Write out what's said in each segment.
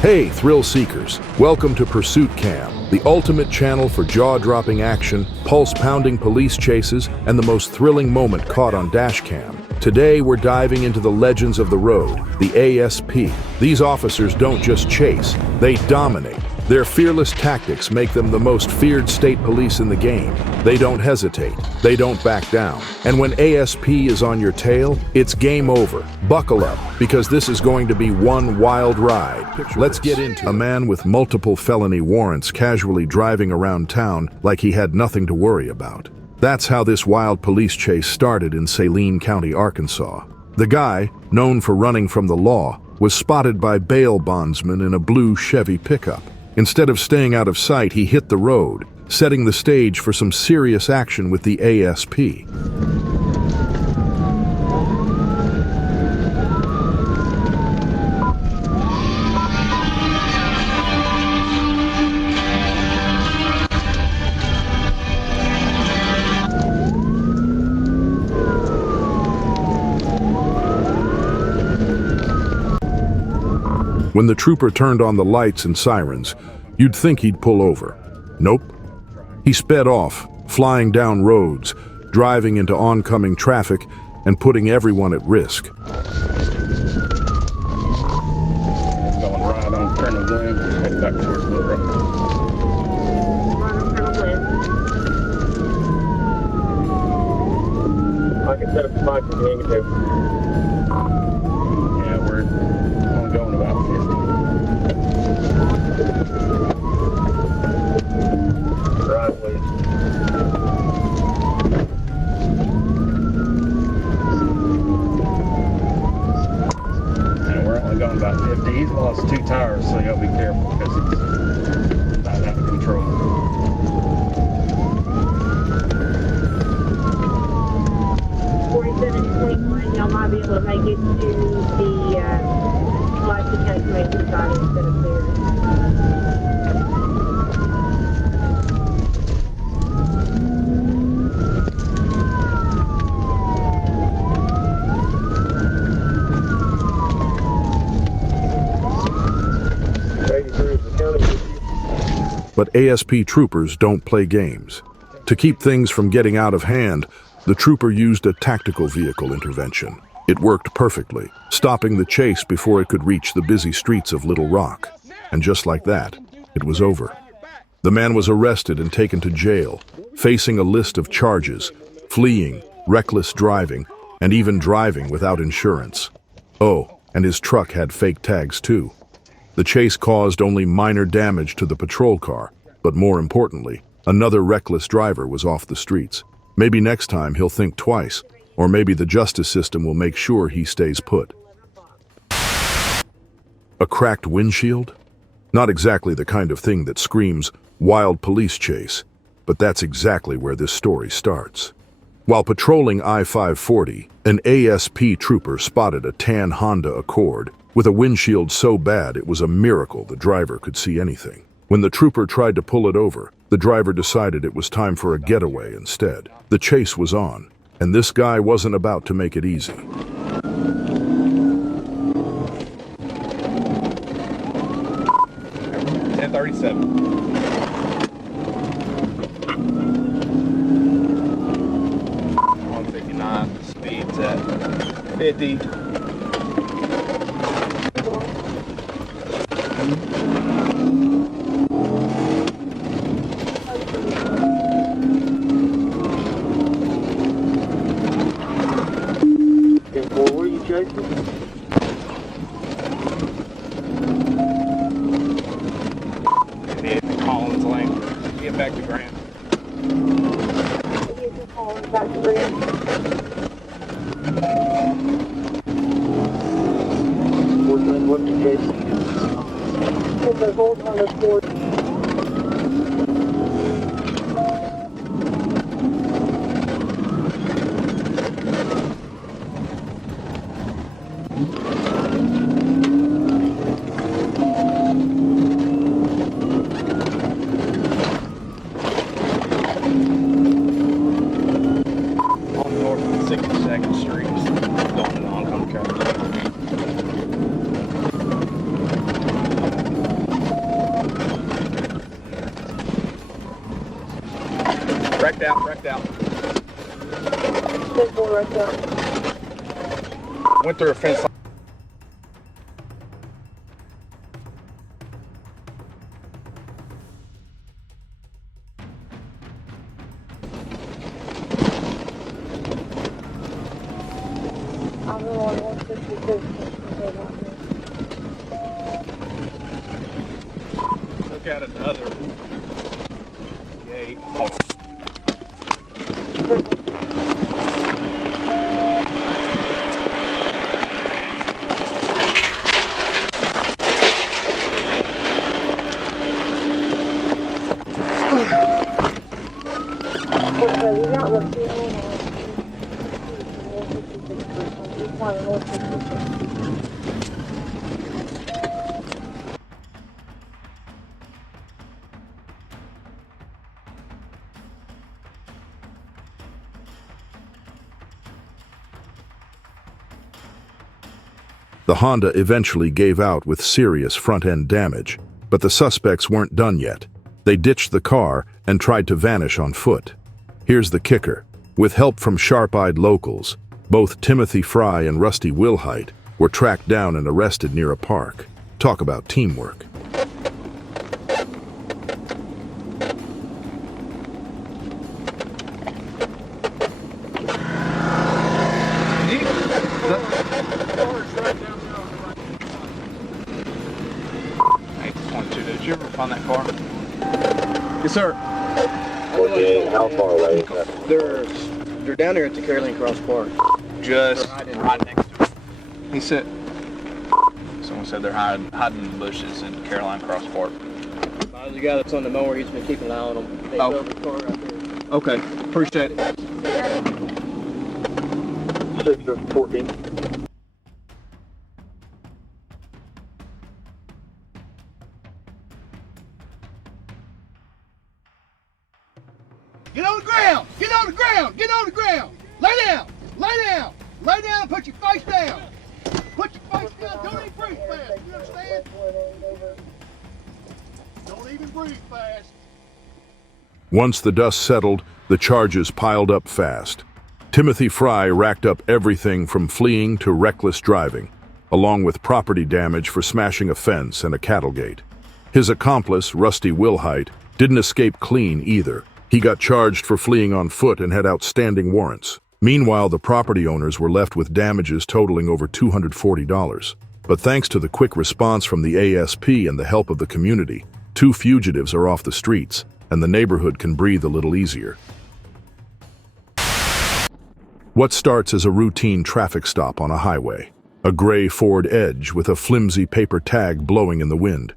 Hey, thrill seekers, welcome to Pursuit Cam, the ultimate channel for jaw-dropping action, pulse-pounding police chases, and the most thrilling moment caught on Dashcam. Today, we're diving into the legends of the road, the ASP. These officers don't just chase, they dominate. Their fearless tactics make them the most feared state police in the game. They don't hesitate, they don't back down. And when ASP is on your tail, it's game over. Buckle up, because this is going to be one wild ride. Let's get into it. A man with multiple felony warrants casually driving around town like he had nothing to worry about. That's how this wild police chase started in Saline County, Arkansas. The guy, known for running from the law, was spotted by bail bondsmen in a blue Chevy pickup. Instead of staying out of sight, he hit the road, setting the stage for some serious action with the ASP. When the trooper turned on the lights and sirens, you'd think he'd pull over. Nope. He sped off, flying down roads, driving into oncoming traffic, and putting everyone at risk. Going right on Colonel Glenn, heading back towards Little Rock. Right on Colonel Glenn. I can set up the mic if you need me to. Yeah, we're only going about 50. Right, please. And we're only going about 50. He's lost 2 tires, so you gotta be careful because it's not out of control. 47 and 21, y'all might be able to make it to the light detection side instead of there. But ASP troopers don't play games. To keep things from getting out of hand, the trooper used a tactical vehicle intervention. It worked perfectly, stopping the chase before it could reach the busy streets of Little Rock. And just like that, it was over. The man was arrested and taken to jail, facing a list of charges: fleeing, reckless driving, and even driving without insurance. Oh, and his truck had fake tags too. The chase caused only minor damage to the patrol car, but more importantly, another reckless driver was off the streets. Maybe next time he'll think twice, or maybe the justice system will make sure he stays put. A cracked windshield? Not exactly the kind of thing that screams wild police chase, but that's exactly where this story starts. While patrolling I-540, an ASP trooper spotted a tan Honda Accord with a windshield so bad it was a miracle the driver could see anything. When the trooper tried to pull it over, the driver decided it was time for a getaway instead. The chase was on, and this guy wasn't about to make it easy. 1037. Speed's at 50. What were you chasing? Hit Collins Lane. Get back to Grant. Collins back to Grant. What you chasing? It's a Volt on the sport. On north of 62nd Street, going to oncoming traffic. Wrecked out, wrecked out. This one right there. Went through a fence line. I'm the one 152. Look at another gate. Okay, we got the feeling The Honda eventually gave out with serious front-end damage, but the suspects weren't done yet. They ditched the car and tried to vanish on foot. Here's the kicker. With help from sharp-eyed locals, both Timothy Fry and Rusty Wilhite were tracked down and arrested near a park. Talk about teamwork. Did you ever find that car? Yes, sir. Okay, how far away is that? They're down there at the Caroline Cross Park. Just Right next to it. he said. Someone said they're hiding in the bushes in Caroline Cross Park. The guy that's on the mower, he's been keeping an eye on them. They Oh. drove the car out there. Okay, appreciate it. 614. Get on the ground! Get on the ground! Get on the ground! Lay down! Lay down! Lay down and put your face down! Put your face down! Don't even breathe fast! You understand? Don't even breathe fast! Once the dust settled, the charges piled up fast. Timothy Fry racked up everything from fleeing to reckless driving, along with property damage for smashing a fence and a cattle gate. His accomplice, Rusty Wilhite, didn't escape clean either. He got charged for fleeing on foot and had outstanding warrants. Meanwhile, the property owners were left with damages totaling over $240. But thanks to the quick response from the ASP and the help of the community, 2 fugitives are off the streets, and the neighborhood can breathe a little easier. What starts as a routine traffic stop on a highway? A gray Ford Edge with a flimsy paper tag blowing in the wind.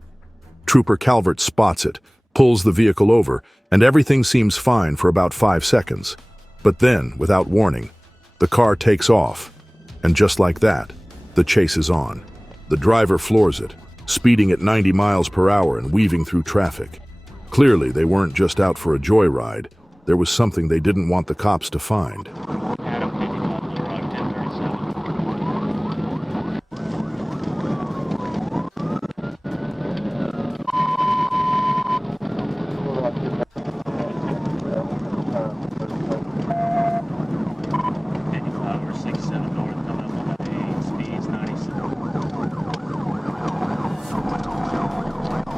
Trooper Calvert spots it, pulls the vehicle over, and everything seems fine for about 5 seconds. But then, without warning, the car takes off, and just like that, the chase is on. The driver floors it, speeding at 90 miles per hour and weaving through traffic. Clearly, they weren't just out for a joyride. There was something they didn't want the cops to find.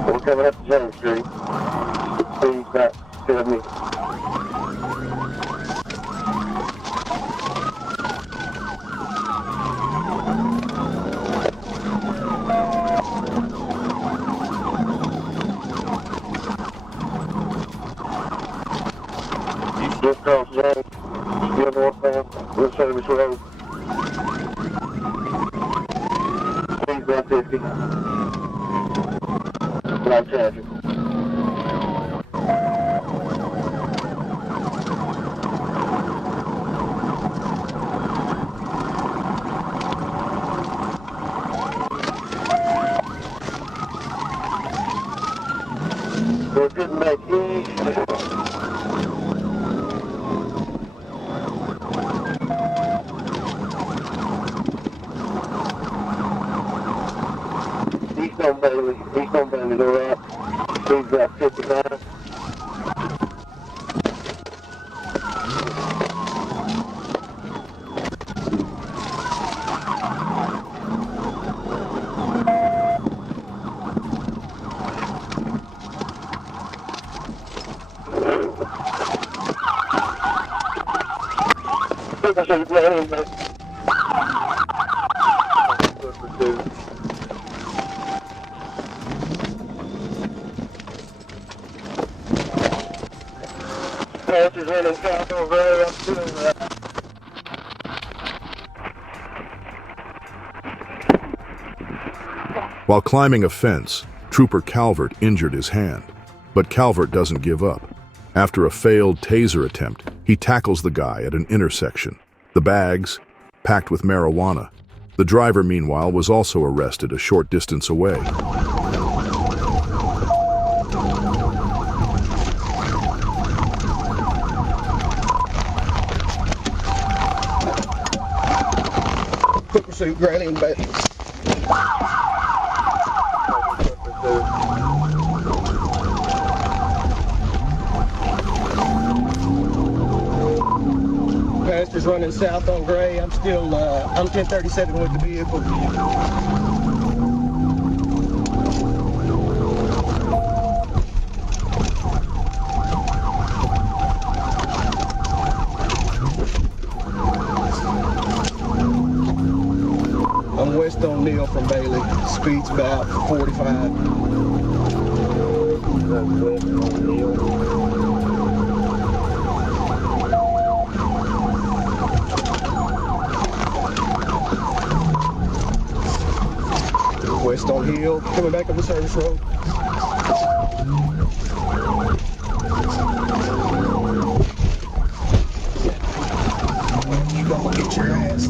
We're coming up to James Street. Speed's about 70. Just cross James, still northbound, West Service Road. Speed's about 50. Black traffic. We're getting back east. East on Bailey, go out. Speed's about 55. Pursuit running back. Pursuit. Passengers running south on Gray. I'm doing that. While climbing a fence, Trooper Calvert injured his hand. But Calvert doesn't give up. After a failed taser attempt, he tackles the guy at an intersection. The bags, packed with marijuana. The driver, meanwhile, was also arrested a short distance away. Quick pursuit, granting back. Passengers running south on Gray. I'm 1037 with the vehicle. I'm west on Neal from Bailey. Speed's about 45. West on Neal. West on Hill, coming back up the service road. You gonna get your ass.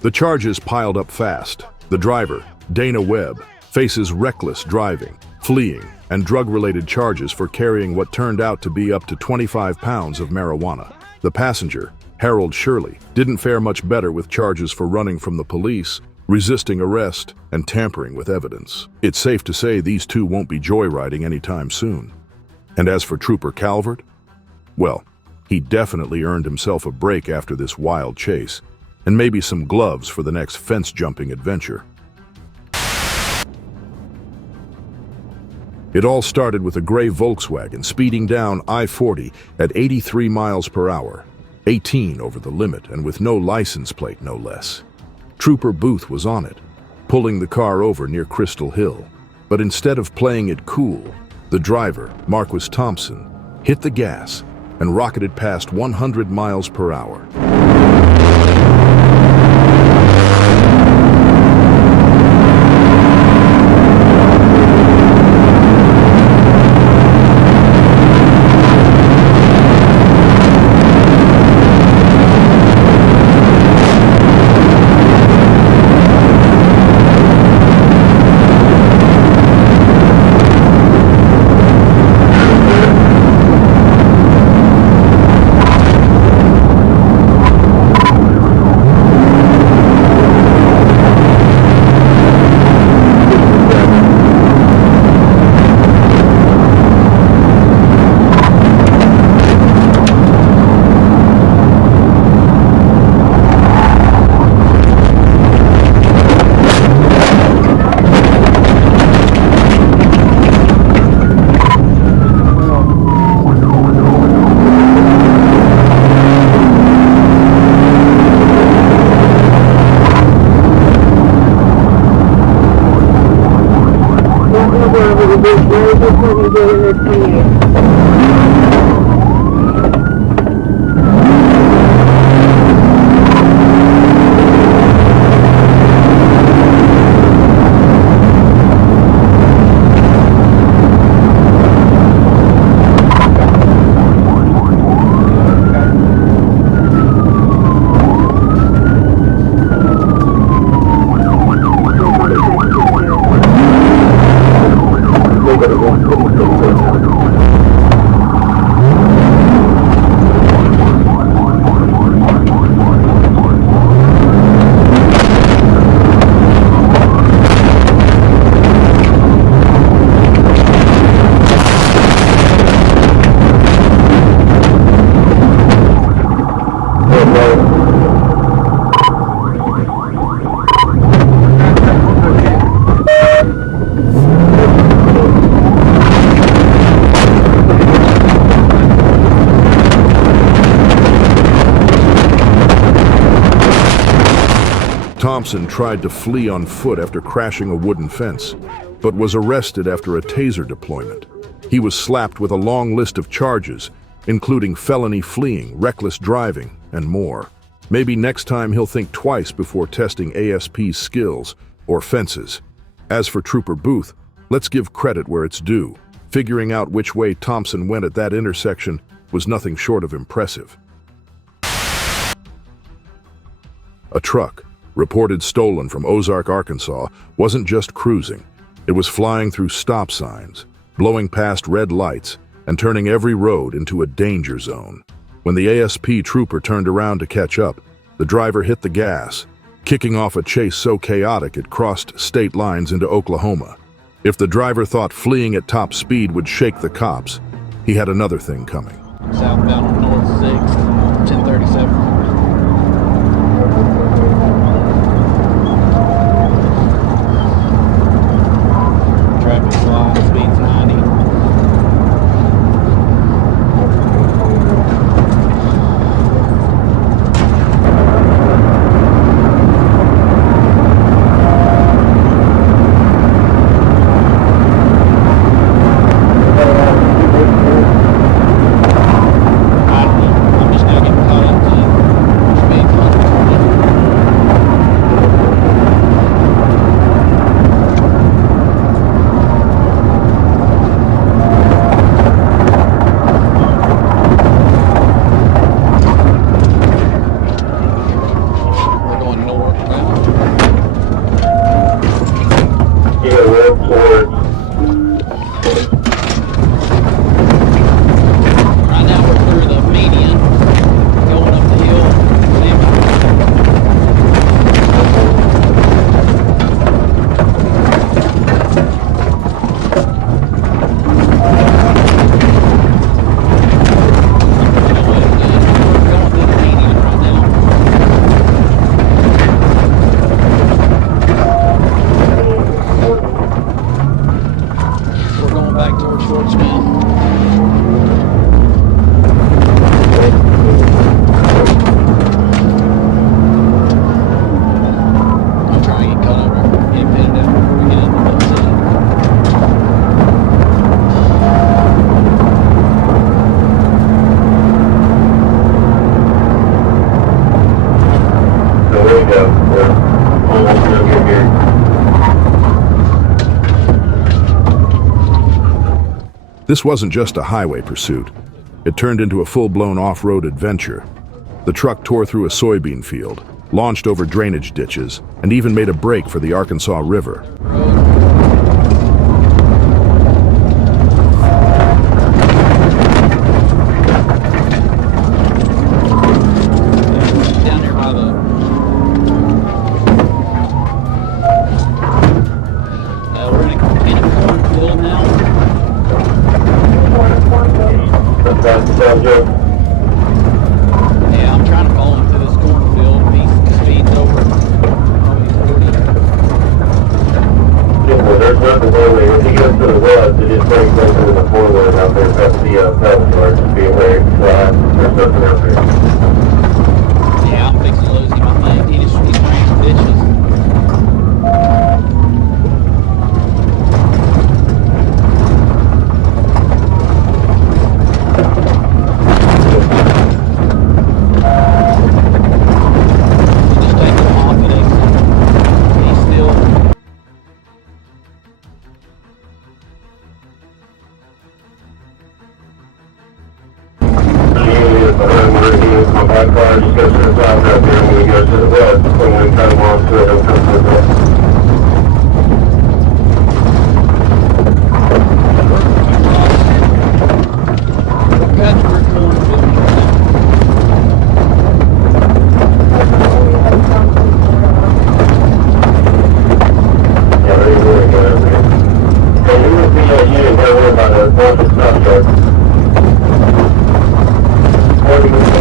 The charges piled up fast. The driver, Dana Webb, faces reckless driving, fleeing, and drug-related charges for carrying what turned out to be up to 25 pounds of marijuana. The passenger, Harold Shirley, didn't fare much better with charges for running from the police, resisting arrest, and tampering with evidence. It's safe to say these two won't be joyriding anytime soon. And as for Trooper Calvert, well, he definitely earned himself a break after this wild chase, and maybe some gloves for the next fence-jumping adventure. It all started with a gray Volkswagen speeding down I-40 at 83 miles per hour, 18 over the limit and with no license plate, no less. Trooper Booth was on it, pulling the car over near Crystal Hill. But instead of playing it cool, the driver, Marquis Thompson, hit the gas and rocketed past 100 miles per hour. Thompson tried to flee on foot after crashing a wooden fence, but was arrested after a taser deployment. He was slapped with a long list of charges, including felony fleeing, reckless driving, and more. Maybe next time he'll think twice before testing ASP's skills or fences. As for Trooper Booth, let's give credit where it's due. Figuring out which way Thompson went at that intersection was nothing short of impressive. A truck, reported stolen from Ozark, Arkansas, wasn't just cruising. It was flying through stop signs, blowing past red lights, and turning every road into a danger zone. When the ASP trooper turned around to catch up, the driver hit the gas, kicking off a chase so chaotic it crossed state lines into Oklahoma. If the driver thought fleeing at top speed would shake the cops, he had another thing coming. Southbound on North 6, 1037. Traffic line speeds 90. I'm just now getting caught up to speed limit. We're going north now. You gotta work towards Right now we're through the median, going up the hill. We're going through the median right now. We're going back towards Schwartzman. I'm trying to get caught up or get pinned down before we get into the city. so there you go. We're almost gonna get here. This wasn't just a highway pursuit. It turned into a full-blown off-road adventure. The truck tore through a soybean field, launched over drainage ditches, and even made a break for the Arkansas River. Down there by the we're in a cornfield now. That's the sound, Joe. Yeah, I'm trying to follow him through this cornfield. He speeds over. Oh, he's 40. Yeah, well, there's nothing wrong with it. If he goes to the west, it just brings them to the forward out there. That's the pedal car. Just be aware. There's nothing out there. Yeah, I'm fixing to lose him, I think. He's spraying some ditches. Just taking him off at exit. He's still. Usually it's behind where he is. My back car just goes to the south out there, and when he goes to the west, when we cut him off to it, he'll come to the west. Cutting through cornfield right now. Yeah, there you really go over here. Hey, you would be, you didn't gotta worry about a north stop truck. 40 minutes.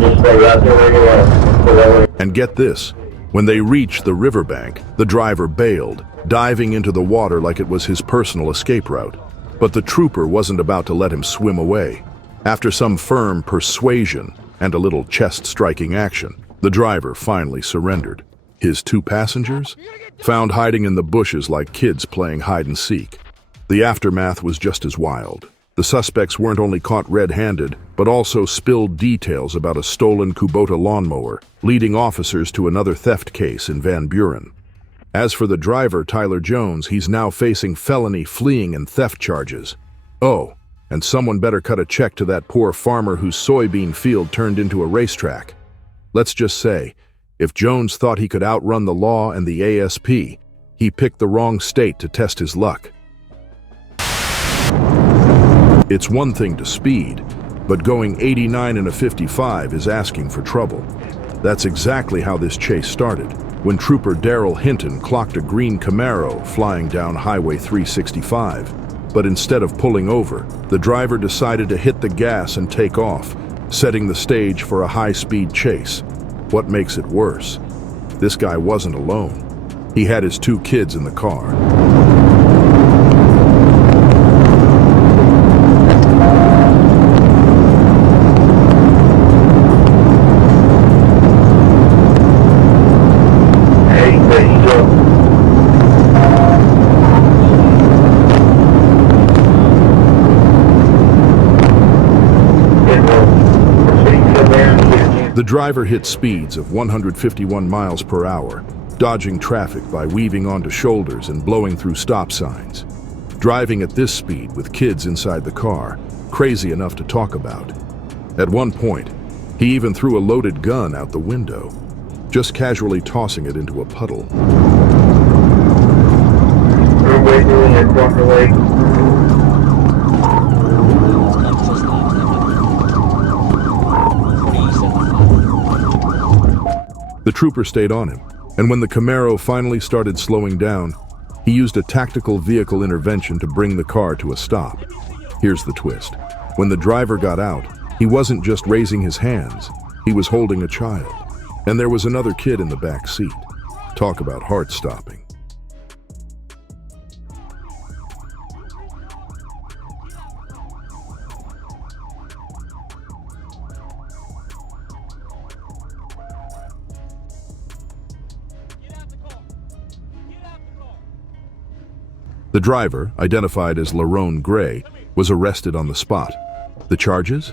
Just stay right there where you are. So that way. And get this, when they reached the riverbank, the driver bailed, diving into the water like it was his personal escape route. But the trooper wasn't about to let him swim away. After some firm persuasion and a little chest-striking action, The driver finally surrendered. His 2 passengers? Found hiding in the bushes like kids playing hide and seek. The aftermath was just as wild. The suspects weren't only caught red-handed, but also spilled details about a stolen Kubota lawnmower, leading officers to another theft case in Van Buren. As for the driver, Tyler Jones, he's now facing felony, fleeing, and theft charges. Oh, and someone better cut a check to that poor farmer whose soybean field turned into a racetrack. Let's just say, if Jones thought he could outrun the law and the ASP, he picked the wrong state to test his luck. It's one thing to speed, but going 89 in a 55 is asking for trouble. That's exactly how this chase started, when Trooper Daryl Hinton clocked a green Camaro flying down Highway 365. But instead of pulling over, the driver decided to hit the gas and take off, setting the stage for a high-speed chase. What makes it worse? This guy wasn't alone. He had his 2 kids in the car. The driver hit speeds of 151 miles per hour, dodging traffic by weaving onto shoulders and blowing through stop signs. Driving at this speed with kids inside the car, crazy enough to talk about. At one point, he even threw a loaded gun out the window, just casually tossing it into a puddle. The trooper stayed on him, and when the Camaro finally started slowing down, he used a tactical vehicle intervention to bring the car to a stop. Here's the twist. When the driver got out, he wasn't just raising his hands, he was holding a child. And there was another kid in the back seat. Talk about heart-stopping. The driver, identified as Lerone Gray, was arrested on the spot. The charges?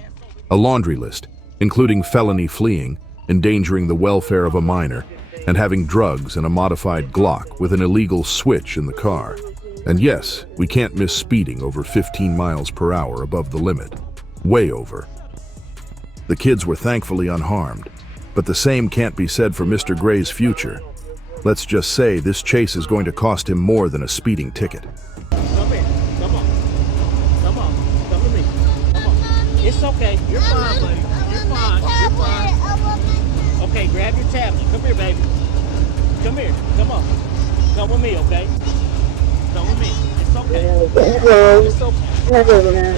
A laundry list, including felony fleeing, endangering the welfare of a minor, and having drugs and a modified Glock with an illegal switch in the car. And yes, we can't miss speeding over 15 miles per hour above the limit. Way over. The kids were thankfully unharmed, but the same can't be said for Mr. Gray's future. Let's just say this chase is going to cost him more than a speeding ticket. Come here. Come on. Come on. Come with me. Come on. It's okay. You're fine, buddy. You're fine. You're fine. Okay, grab your tablet. Come here, baby. Come here. Come on. Come with me, okay? Come with me. It's okay. It's okay.